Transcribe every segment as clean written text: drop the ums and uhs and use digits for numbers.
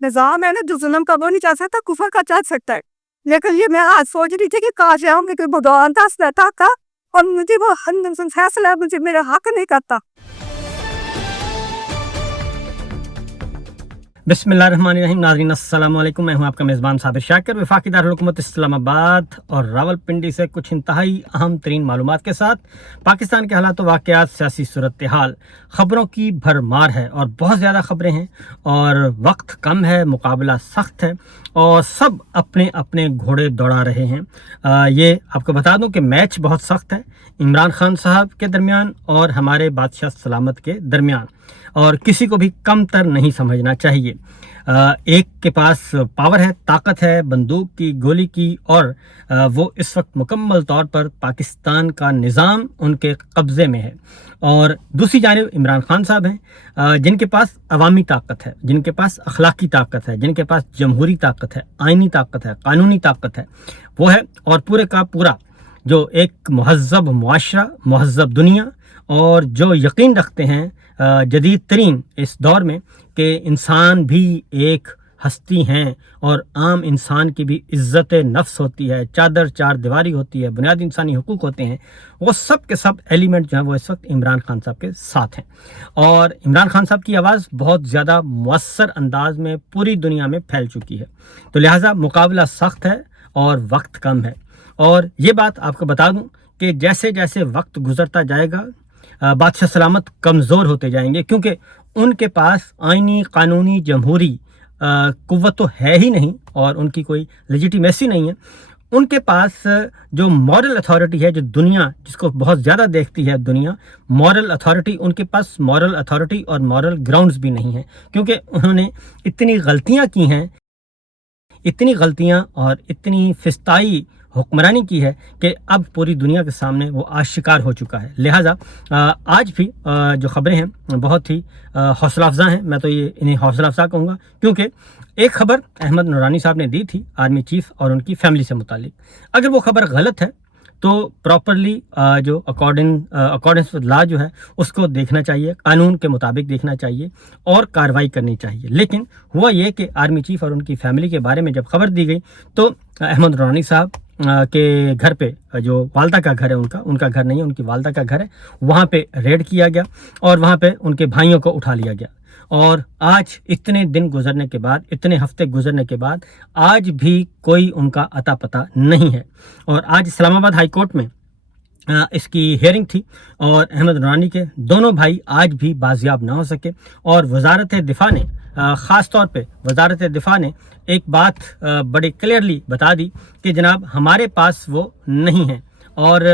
निज़ाम है ना जो ज़ुल्म का वो नहीं चल सकता, कुफ़र का चल सकता है। लेकिन ये मैं आज सोच रही थी कि काश आऊँगी कोई भगवान दस देता का और मुझे वो फैसला मुझे मेरा हक नहीं करता। बिस्मिल्लाहिर्रहमानिर्रहीम। नाज़रीन अस्सलाम वालेकुम। मैं हूं आपका मेज़बान साबिर शाकिर, वफाकी दारुल हुकूमत इस्लामाबाद और रावलपिंडी से कुछ इंतहाई अहम तरीन मालूमात के साथ। पाकिस्तान के हालात वाक़यात, सियासी सूरत हाल, ख़बरों की भरमार है और बहुत ज़्यादा ख़बरें हैं और वक्त कम है, मुकाबला सख्त है और सब अपने अपने घोड़े दौड़ा रहे हैं। ये आपको बता दूं कि मैच बहुत सख्त है इमरान खान साहब के दरमियान और हमारे बादशाह सलामत के दरमियान, और किसी को भी कमतर नहीं समझना चाहिए। एक के पास पावर है, ताकत है, बंदूक की, गोली की, और वो इस वक्त मुकम्मल तौर पर पाकिस्तान का निज़ाम उनके कब्ज़े में है। और दूसरी जानिब इमरान खान साहब हैं जिनके पास अवामी ताकत है, जिनके पास अखलाकी ताकत है, जिनके पास जमहूरी ताकत है, आइनी ताकत है, कानूनी ताकत है, वो है। और पूरे का पूरा जो एक महज़्ज़ब मुआशरा, महज़्ज़ब दुनिया, और जो यकीन रखते हैं जदीद तरीन इस दौर में कि इंसान भी एक हस्ती हैं और आम इंसान की भी इज़्ज़त नफ्स होती है, चादर चार दीवारी होती है, बुनियादी इंसानी हुकूक होते हैं, वो सब के सब एलिमेंट जो हैं वो इस वक्त इमरान खान साहब के साथ हैं। और इमरान खान साहब की आवाज़ बहुत ज़्यादा मुअस्सर अंदाज में पूरी दुनिया में फैल चुकी है, तो लिहाजा मुकाबला सख्त है और वक्त कम है। और ये बात आपको बता दूं कि जैसे जैसे वक्त गुजरता जाएगा बादशाह सलामत कमज़ोर होते जाएंगे, क्योंकि उनके पास आइनी, कानूनी, जमहूरी कुव्वत तो है ही नहीं और उनकी कोई लेजिटिमेसी नहीं है। उनके पास जो मॉरल अथॉरिटी है, जो दुनिया जिसको बहुत ज़्यादा देखती है दुनिया, मॉरल अथॉरिटी, उनके पास मॉरल अथॉरिटी और मॉरल ग्राउंड्स भी नहीं है, क्योंकि उन्होंने इतनी गलतियां की हैं, इतनी गलतियां और इतनी फिस्ताई हुक्मरानी की है कि अब पूरी दुनिया के सामने वो आशिकार हो चुका है। लिहाजा आज भी जो ख़बरें हैं बहुत ही हौसला अफजा हैं। मैं तो ये इन्हें हौसला अफजा कहूँगा, क्योंकि एक ख़बर अहमद नूरानी साहब ने दी थी आर्मी चीफ और उनकी फैमिली से मुतालिक। अगर वो ख़बर गलत है तो प्रॉपरली जो अकॉर्डेंस विद लॉ जो है उसको देखना चाहिए, कानून के मुताबिक देखना चाहिए और कार्रवाई करनी चाहिए। लेकिन हुआ ये कि आर्मी चीफ और उनकी फैमिली के बारे में जब खबर दी गई तो अहमद नूरानी साहब के घर पे, जो वालदा का घर है, उनका घर नहीं है, उनकी वालदा का घर है, वहाँ पे रेड किया गया और वहाँ पे उनके भाइयों को उठा लिया गया। और आज इतने दिन गुजरने के बाद, इतने हफ्ते गुजरने के बाद आज भी कोई उनका अता पता नहीं है। और आज इस्लामाबाद हाई कोर्ट में इसकी हियरिंग थी और अहमद नूरानी के दोनों भाई आज भी बाजियाब ना हो सके। और वजारत दिफा ने, ख़ास तौर पे वजारत दिफा ने एक बात बड़े क्लियरली बता दी कि जनाब हमारे पास वो नहीं है और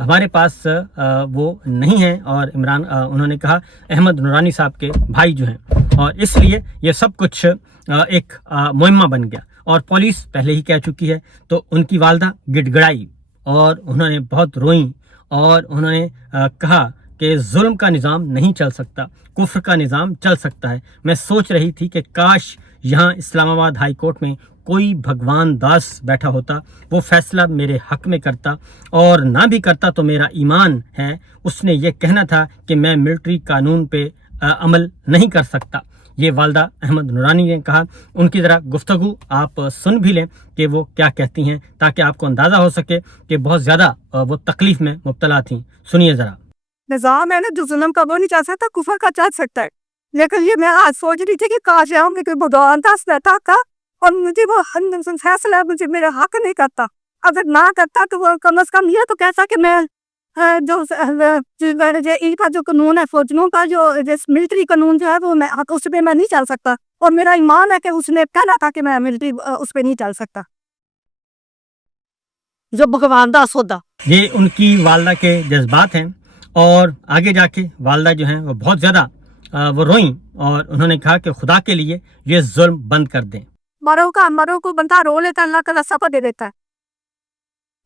हमारे पास वो नहीं है। और उन्होंने कहा अहमद नूरानी साहब के भाई जो हैं, और इसलिए ये सब कुछ एक मुहिम्मा बन गया। और पुलिस पहले ही कह चुकी है, तो उनकी वालदा गिड़गिड़ाई और उन्होंने बहुत रोई और उन्होंने कहा कि जुल्म का निज़ाम नहीं चल सकता, कुफ्र का निज़ाम चल सकता है। मैं सोच रही थी कि काश यहाँ इस्लामाबाद हाई कोर्ट में कोई भगवान दास बैठा होता, वो फैसला मेरे हक में करता, और ना भी करता तो मेरा ईमान है उसने ये कहना था कि मैं मिलिट्री कानून पे अमल नहीं कर सकता। ये वालदा अहमद नूरानी ने कहा। उनकी ज़रा गुफ्तगू आप सुन भी लें कि वो क्या कहती हैं, ताकि आपको अंदाज़ा हो सके कि बहुत ज़्यादा वो तकलीफ़ में मुब्तला थीं। सुनिए ज़रा। निज़ाम है ना जो ज़ुल्म का वो नहीं चल सकता, कुफ़र का चल सकता है। लेकिन ये मैं आज सोच रही थी कि काश आऊँगी कोई भगवान दस देता का और मुझे वो फैसला मुझे मेरा हक नहीं करता। अगर ना करता तो वो कम से कम ये तो कहता कि मैं इनका जो कानून है, फौजियों का जो मिलिट्री कानून जो है वो मैं उस पर मैं नहीं चल सकता, और मेरा ईमान है कि उसने कहना था कि मैं मिलिट्री उस पर नहीं चल सकता, जो भगवान दास होता। ये उनकी वालदा के जज्बात हैं। और आगे जाके वालदा जो हैं वो बहुत ज़्यादा वो रोईं और उन्होंने कहा कि खुदा के लिए ये जुल्म बंद कर दें। मरो को बंदा रो लेता, अल्लाह का सफा दे देता है,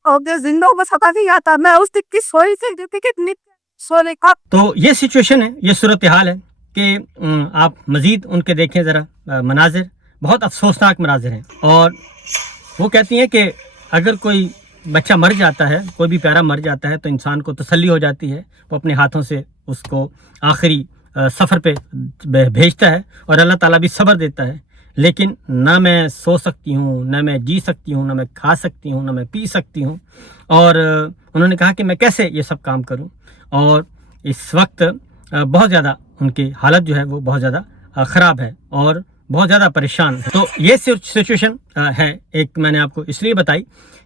और जिंदों में सफा नहीं आता। मैं उस दिन की सोई से कितनी सोने का। तो ये सिचुएशन है, ये सूरत हाल है कि आप मजीद उनके देखें ज़रा मनाजिर, बहुत अफसोसनाक मनाजिर हैं। और वो कहती हैं कि अगर कोई बच्चा मर जाता है, कोई भी प्यारा मर जाता है, तो इंसान को तसल्ली हो जाती है, वो अपने हाथों से उसको आखिरी सफ़र पे भेजता है और अल्लाह ताला भी सब्र देता है। लेकिन ना मैं सो सकती हूँ, ना मैं जी सकती हूँ, ना मैं खा सकती हूँ, ना मैं पी सकती हूँ। और उन्होंने कहा कि मैं कैसे ये सब काम करूँ। और इस वक्त बहुत ज़्यादा उनकी हालत जो है वो बहुत ज़्यादा ख़राब है और बहुत ज़्यादा परेशान है। तो ये सिचुएशन है, एक मैंने आपको इसलिए बताई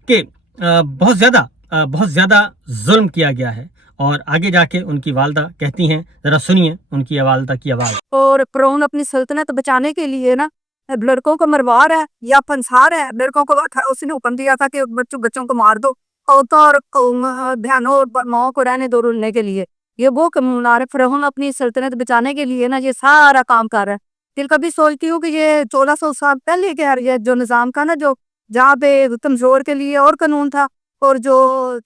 कि बहुत ज़्यादा जुल्म किया गया है। और आगे जाके उनकी वालदा कहती हैं, ज़रा सुनिए उनकी वालदा की आवाज़। और फ़िरौन अपनी सल्तनत बचाने के लिए ना लड़कों को मरवा रहा है या फंसा रहा है। लड़कों को उसने हुक्म दिया था कि बच्चों को मार दो, औरतों और बहनों और माओं को रहने दो रुलने के लिए। ये वो कानून आ रहा है। फ़िरौन अपनी सल्तनत बचाने के लिए ना ये सारा काम कर रहा है। दिल कभी सोचती हूँ कि ये 1400 साल पहले के ये जो निज़ाम का ना, जो जहाँ पे कमज़ोर के लिए और कानून था और जो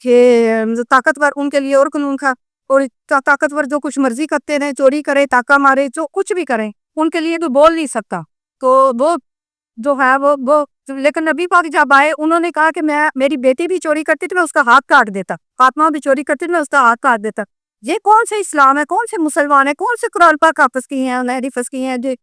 ताकतवर उनके लिए और कानून था। और ताकतवर जो कुछ मर्जी करते रहे, चोरी करे, ताका मारे, जो कुछ भी करें, उनके लिए तो बोल नहीं सकता। तो वो जो है वो लेकिन नबी पाक जब आए उन्होंने कहा कि मेरी बेटी भी चोरी करती थी, मैं उसका हाथ काट देता। फातिमा भी चोरी करती थी, मैं उसका हाथ काट देता। ये कौन से इस्लाम है, कौन से मुसलमान है, कौन से कुरान पाक हाफिज की हैं, हदीस की हैं,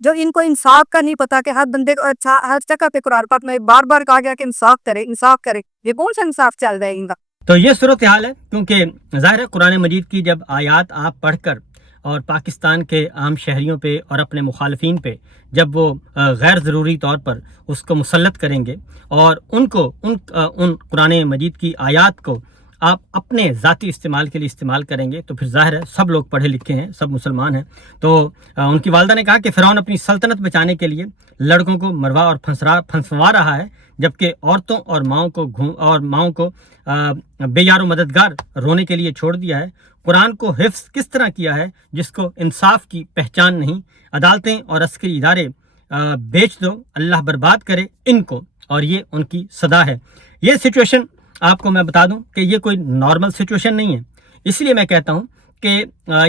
जो इनको इंसाफ का नहीं पता कि हर बंदे को अच्छा हर जगह पे कुरान पाक में बार बार कहा गया कि इंसाफ करे। ये कौन सा इंसाफ चल रहा है इनका। तो ये सूरत हाल है, क्योंकि ज़ाहिर है कुरान मजीद की जब आयात आप पढ़कर और पाकिस्तान के आम शहरियों पे और अपने मुखालफिन पे जब वो गैर ज़रूरी तौर पर उसको मुसल्लत करेंगे और उन कुरान मजीद की आयात को आप अपने ज़ाती इस्तेमाल के लिए इस्तेमाल करेंगे, तो फिर ज़ाहिर है सब लोग पढ़े लिखे हैं, सब मुसलमान हैं। तो उनकी वालदा ने कहा कि फ़िरौन अपनी सल्तनत बचाने के लिए लड़कों को मरवा और फंसवा रहा है, जबकि औरतों और माओं को बेयारो मददगार रोने के लिए छोड़ दिया है। कुरान को हिफ्स किस तरह किया है जिसको इंसाफ की पहचान नहीं। अदालतें और अस्करी इदारे बेच दो, अल्लाह बर्बाद करे इनको। और ये उनकी सदा है। ये सिचुएशन आपको मैं बता दूं कि ये कोई नॉर्मल सिचुएशन नहीं है। इसलिए मैं कहता हूं कि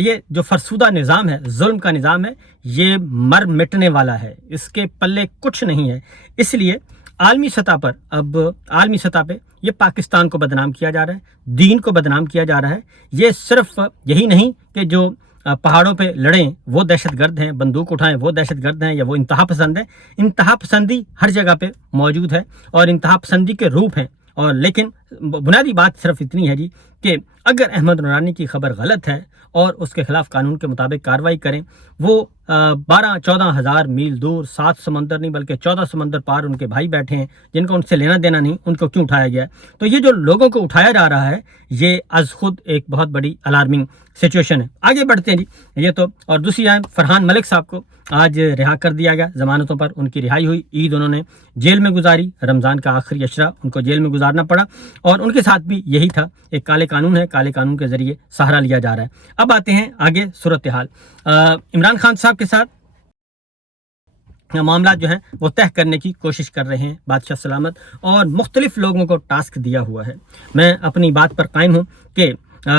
ये जो फरसुदा निज़ाम है, जुल्म का निज़ाम है, ये मर मिटने वाला है, इसके पल्ले कुछ नहीं है। इसलिए आलमी सतह पे ये पाकिस्तान को बदनाम किया जा रहा है, दीन को बदनाम किया जा रहा है। ये सिर्फ यही नहीं कि जो पहाड़ों पे लड़ें वो दहशतगर्द हैं, बंदूक उठाएं वो दहशतगर्द हैं, या वो इंतहा पसंद है। इंतहा पसंदी हर जगह पे मौजूद है और इंतहा पसंदी के रूप हैं। और लेकिन बुनियादी बात सिर्फ इतनी है जी कि अगर अहमद नूरानी की खबर गलत है और उसके खिलाफ कानून के मुताबिक कार्रवाई करें, वो 12-14 हज़ार मील दूर, 7 समंदर नहीं बल्कि 14 समंदर पार उनके भाई बैठे हैं जिनको उनसे लेना देना नहीं, उनको क्यों उठाया गया है। तो ये जो लोगों को उठाया जा रहा है ये अज खुद एक बहुत बड़ी अलार्मिंग सिचुएशन है। आगे बढ़ते हैं जी। ये तो और दूसरी है, फरहान मलिक साहब को आज रिहा कर दिया गया, जमानतों पर उनकी रिहाई हुई। ईद उन्होंने जेल में गुजारी, रमज़ान का आखिरी अशरा उनको जेल में गुजारना पड़ा और उनके साथ भी यही था। एक काले कानून है, काले कानून के ज़रिए सहारा लिया जा रहा है। अब आते हैं आगे सूरत हाल। इमरान खान साहब के साथ मामला जो है वो तय करने की कोशिश कर रहे हैं बादशाह सलामत, और मुख्तलिफ लोगों को टास्क दिया हुआ है। मैं अपनी बात पर कायम हूँ कि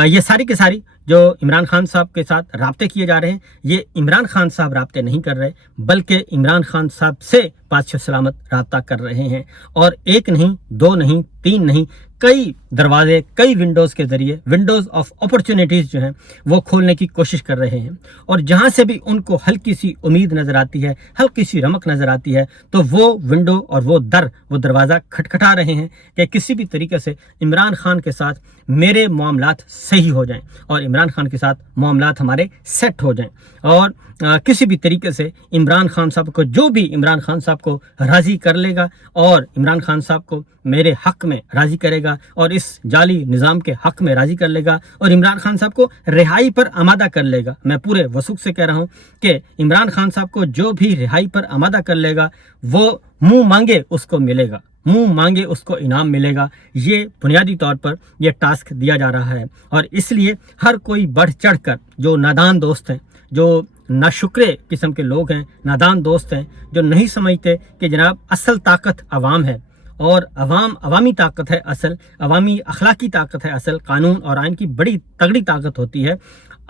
ये सारी की सारी जो इमरान खान साहब के साथ राब्ते किए जा रहे हैं, ये इमरान खान साहब राब्ते नहीं कर रहे, बल्कि इमरान खान साहब से बादशाह सलामत राब्ता कर रहे हैं। और एक नहीं, दो नहीं, तीन नहीं, कई दरवाजे, कई विंडोज़ के ज़रिए, विंडोज़ ऑफ अपॉर्चुनिटीज़ जो हैं वो खोलने की कोशिश कर रहे हैं। और जहाँ से भी उनको हल्की सी उम्मीद नज़र आती है, हल्की सी रमक नज़र आती है, तो वो विंडो और वो दरवाज़ा खटखटा रहे हैं कि किसी भी तरीके से इमरान खान के साथ मेरे मामलात सही हो जाएं और इमरान खान के साथ मामलात हमारे सेट हो जाएं। और किसी भी तरीके से इमरान खान साहब को, जो भी इमरान खान साहब को राज़ी कर लेगा और इमरान खान साहब को मेरे हक़ में राज़ी करेगा और इस जाली निज़ाम के हक़ में राज़ी कर लेगा और इमरान खान साहब को रिहाई पर आमादा कर लेगा। मैं पूरे वसूख से कह रहा हूँ कि इमरान खान साहब को जो भी रिहाई पर आमादा कर लेगा वो मुँह मांगे उसको मिलेगा, मुंह मांगे उसको इनाम मिलेगा। ये बुनियादी तौर पर यह टास्क दिया जा रहा है। और इसलिए हर कोई बढ़ चढ़ कर, जो नादान दोस्त हैं, जो नाशुक्रे किस्म के लोग हैं, नादान दोस्त हैं, जो नहीं समझते कि जनाब असल ताकत अवाम है और अवामी ताकत है असल, अवामी अखलाकी ताकत है असल, कानून और आइन की बड़ी तगड़ी ताकत होती है।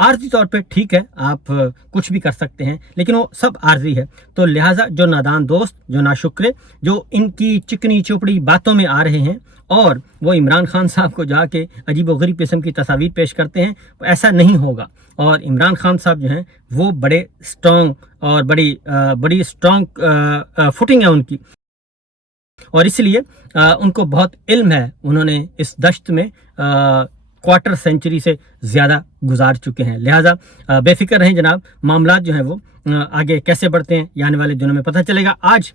आर्जी तौर पे ठीक है, आप कुछ भी कर सकते हैं, लेकिन वो सब आर्जी है। तो लिहाजा जो नादान दोस्त, जो नाशुक्रे, जो इनकी चिकनी चुपड़ी बातों में आ रहे हैं اور وہ عمران خان صاحب کو جا کے عجیب و غریب قسم کی تصاویر پیش کرتے ہیں، ایسا نہیں ہوگا۔ اور عمران خان صاحب جو ہیں وہ بڑے اسٹرانگ اور بڑی اسٹرانگ فوٹنگ ہے ان کی، اور اس لیے ان کو بہت علم ہے، انہوں نے اس دشت میں کوارٹر سینچری سے زیادہ گزار چکے ہیں، لہٰذا بے فکر رہیں جناب، معاملات جو ہیں وہ آگے کیسے بڑھتے ہیں یہ آنے والے دنوں میں پتہ چلے گا۔ آج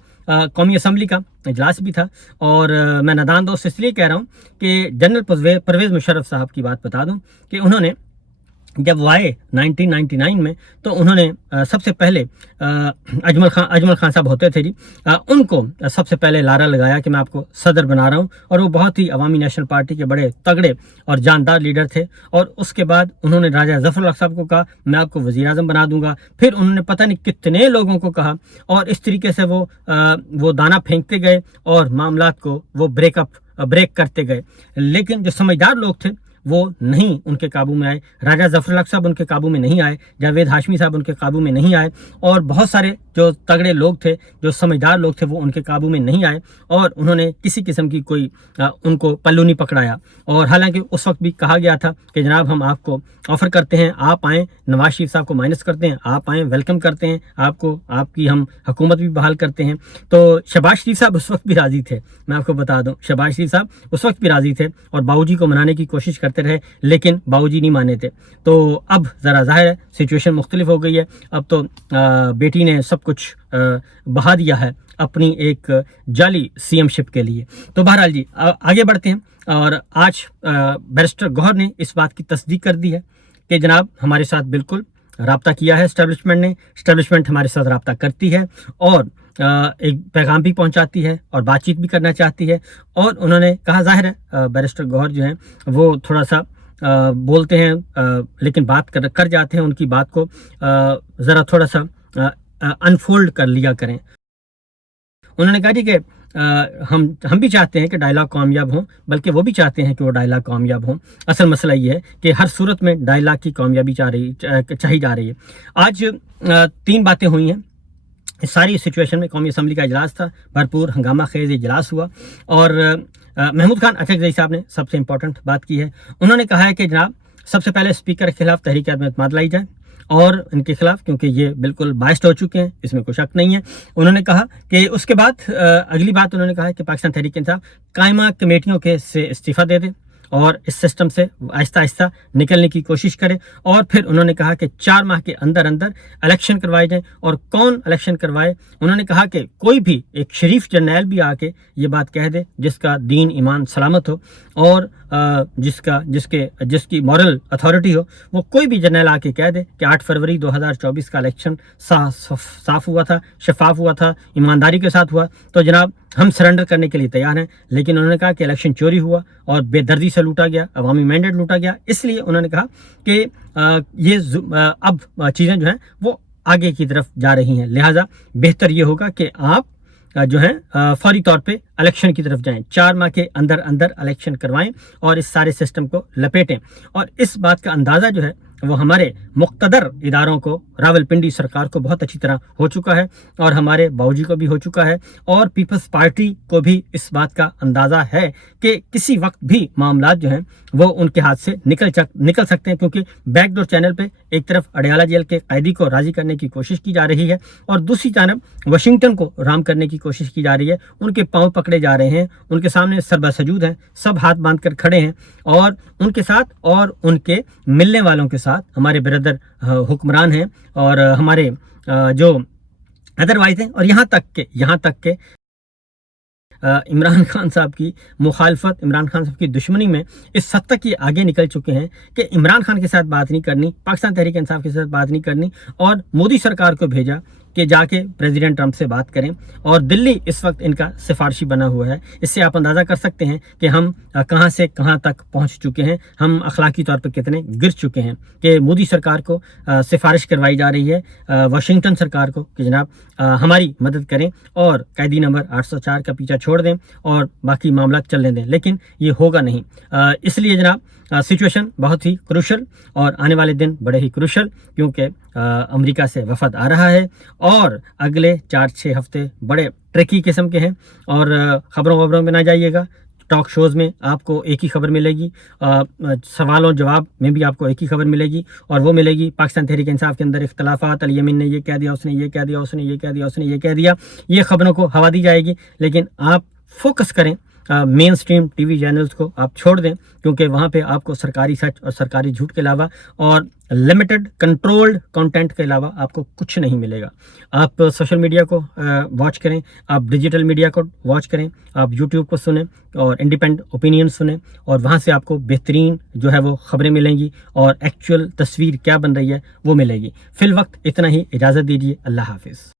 قومی اسمبلی کا اجلاس بھی تھا، اور میں نادان دوست اس لیے کہہ رہا ہوں کہ جنرل پرویز مشرف صاحب کی بات بتا دوں کہ انہوں نے جب وہ آئے 1999 میں تو انہوں نے سب سے پہلے اجمل خان صاحب ہوتے تھے جی، ان کو سب سے پہلے لارا لگایا کہ میں آپ کو صدر بنا رہا ہوں، اور وہ بہت ہی عوامی نیشنل پارٹی کے بڑے تگڑے اور جاندار لیڈر تھے۔ اور اس کے بعد انہوں نے راجہ ظفر الحق صاحب کو کہا میں آپ کو وزیر اعظم بنا دوں گا، پھر انہوں نے پتہ نہیں کتنے لوگوں کو کہا، اور اس طریقے سے وہ دانہ پھینکتے گئے اور معاملات کو وہ بریک کرتے گئے، لیکن جو سمجھدار لوگ تھے وہ نہیں ان کے قابو میں آئے۔ راجہ ظفر الحق صاحب ان کے قابو میں نہیں آئے، جاوید ہاشمی صاحب ان کے قابو میں نہیں آئے، اور بہت سارے جو تگڑے لوگ تھے، جو سمجھدار لوگ تھے، وہ ان کے قابو میں نہیں آئے، اور انہوں نے کسی قسم کی کوئی ان کو پلو نہیں پکڑایا۔ اور حالانکہ اس وقت بھی کہا گیا تھا کہ جناب ہم آپ کو آفر کرتے ہیں، آپ آئیں، نواز شریف صاحب کو مائنس کرتے ہیں، آپ آئیں، ویلکم کرتے ہیں آپ کو، آپ کی ہم حکومت بھی بحال کرتے ہیں۔ تو شہباز شریف صاحب اس وقت بھی راضی تھے، میں آپ کو بتا دوں، شہباز شریف صاحب اس وقت بھی راضی تھے اور باؤ جی کو منانے کی کوشش کرتے رہے، لیکن باؤ جی نہیں مانے تھے۔ تو اب ذرا ظاہر ہے سچویشن مختلف ہو گئی ہے، اب تو بیٹی نے سب کچھ بہا دیا ہے اپنی ایک جعلی سی ایم شپ کے لیے۔ تو بہرحال جی آگے بڑھتے ہیں، اور آج بیرسٹر گوہر نے اس بات کی تصدیق کر دی ہے کہ جناب ہمارے ساتھ بالکل رابطہ کیا ہے اسٹیبلشمنٹ نے، اسٹیبلشمنٹ ہمارے ساتھ رابطہ کرتی ہے اور ایک پیغام بھی پہنچاتی ہے اور بات چیت بھی کرنا چاہتی ہے۔ اور انہوں نے کہا، ظاہر ہے بیرسٹر گوہر جو ہیں وہ تھوڑا سا بولتے ہیں لیکن بات کر جاتے ہیں، ان کی بات کو ذرا تھوڑا سا انفولڈ کر لیا کریں۔ انہوں نے کہا جی کہ ہم بھی چاہتے ہیں کہ ڈائلاگ کامیاب ہوں، بلکہ وہ بھی چاہتے ہیں کہ وہ ڈائلاگ کامیاب ہوں۔ اصل مسئلہ یہ ہے کہ ہر صورت میں ڈائلاگ کی کامیابی چاہی جا رہی ہے۔ آج 3 باتیں ہوئی ہیں اس ساری سچویشن میں۔ قومی اسمبلی کا اجلاس تھا، بھرپور ہنگامہ خیز اجلاس ہوا، اور محمود خان اچکزئی صاحب نے سب سے امپورٹنٹ بات کی ہے۔ انہوں نے کہا ہے کہ جناب سب سے پہلے اسپیکر کے خلاف تحریک عدم اعتماد لائی جائے، اور ان کے خلاف، کیونکہ یہ بالکل بائسڈ ہو چکے ہیں، اس میں کوئی شک نہیں ہے۔ انہوں نے کہا کہ اس کے بعد اگلی بات انہوں نے کہا کہ پاکستان تحریک انصاف قائمہ کمیٹیوں سے استعفیٰ دے دے اور اس سسٹم سے آہستہ آہستہ نکلنے کی کوشش کرے، اور پھر انہوں نے کہا کہ 4 ماہ کے اندر الیکشن کروائے جائیں۔ اور کون الیکشن کروائے؟ انہوں نے کہا کہ کوئی بھی ایک شریف جرنیل بھی آ کے یہ بات کہہ دے جس کا دین ایمان سلامت ہو، اور جس کی مورل اتھارٹی ہو، وہ کوئی بھی جرنیل آ کے کہہ دے کہ 8 فروری 2024 کا الیکشن صاف ہوا تھا، شفاف ہوا تھا، ایمانداری کے ساتھ ہوا، تو جناب ہم سرنڈر کرنے کے لیے تیار ہیں۔ لیکن انہوں نے کہا کہ الیکشن چوری ہوا اور بے دردی سے لوٹا گیا، عوامی مینڈیٹ لوٹا گیا، اس لیے انہوں نے کہا کہ اب چیزیں جو ہیں وہ آگے کی طرف جا رہی ہیں، لہٰذا بہتر یہ ہوگا کہ آپ جو ہیں فوری طور پہ الیکشن کی طرف جائیں، 4 ماہ کے اندر الیکشن کروائیں اور اس سارے سسٹم کو لپیٹیں۔ اور اس بات کا اندازہ جو ہے وہ ہمارے مقتدر اداروں کو، راولپنڈی سرکار کو بہت اچھی طرح ہو چکا ہے، اور ہمارے باؤ جی کو بھی ہو چکا ہے، اور پیپلز پارٹی کو بھی اس بات کا اندازہ ہے کہ کسی وقت بھی معاملات جو ہیں وہ ان کے ہاتھ سے نکل سکتے ہیں، کیونکہ بیک ڈور چینل پہ ایک طرف اڈیالہ جیل کے قیدی کو راضی کرنے کی کوشش کی جا رہی ہے، اور دوسری جانب واشنگٹن کو رام کرنے کی کوشش کی جا رہی ہے۔ ان کے پاؤں پکڑے جا رہے ہیں، ان کے سامنے سربا سجود ہیں، سب ہاتھ باندھ کر کھڑے ہیں، اور ان کے ساتھ اور ان کے ملنے والوں کے ساتھ ہمارے بردر حکمران ہیں، اور ہمارے جو ادروائز ہیں، اور یہاں تک کہ عمران خان صاحب کی مخالفت، عمران خان صاحب کی دشمنی میں اس حد تک یہ آگے نکل چکے ہیں کہ عمران خان کے ساتھ بات نہیں کرنی، پاکستان تحریک انصاف کے ساتھ بات نہیں کرنی، اور مودی سرکار کو بھیجا کہ جا کے پریزیڈنٹ ٹرمپ سے بات کریں، اور دلی اس وقت ان کا سفارشی بنا ہوا ہے۔ اس سے آپ اندازہ کر سکتے ہیں کہ ہم کہاں سے کہاں تک پہنچ چکے ہیں، ہم اخلاقی طور پر کتنے گر چکے ہیں کہ مودی سرکار کو سفارش کروائی جا رہی ہے واشنگٹن سرکار کو کہ جناب ہماری مدد کریں اور قیدی نمبر 804 کا پیچھا چھوڑ دیں اور باقی معاملات چلنے دیں، لیکن یہ ہوگا نہیں۔ اس لیے جناب سچویشن بہت ہی کروشل، اور آنے والے دن بڑے ہی کروشل، کیونکہ امریکہ سے وفد آ رہا ہے، اور اگلے 4-6 ہفتے بڑے ٹرکی قسم کے ہیں، اور خبروں میں نہ جائیے گا، ٹاک شوز میں آپ کو ایک ہی خبر ملے گی, سوال اور جواب میں بھی آپ کو ایک ہی خبر ملے گی, اور وہ ملے گی پاکستان تحریک انصاف کے اندر اختلافات, الیمین نے یہ کہہ دیا, اس نے یہ کہہ دیا, اس نے یہ کہہ دیا, اس نے یہ کہہ دیا, یہ خبروں کو ہوا دی جائے گی. لیکن آپ فوکس کریں مین سٹریم ٹی وی چینلز کو آپ چھوڑ دیں, کیونکہ وہاں پہ آپ کو سرکاری سچ اور سرکاری جھوٹ کے علاوہ اور لمیٹڈ کنٹرولڈ کنٹینٹ کے علاوہ آپ کو کچھ نہیں ملے گا. آپ سوشل میڈیا کو واچ کریں, آپ ڈیجیٹل میڈیا کو واچ کریں, آپ یوٹیوب کو سنیں اور انڈیپینڈنٹ اوپینین سنیں, اور وہاں سے آپ کو بہترین جو ہے وہ خبریں ملیں گی اور ایکچوئل تصویر کیا بن رہی ہے وہ ملے گی. فی الوقت اتنا ہی, اجازت دیجیے, اللہ حافظ.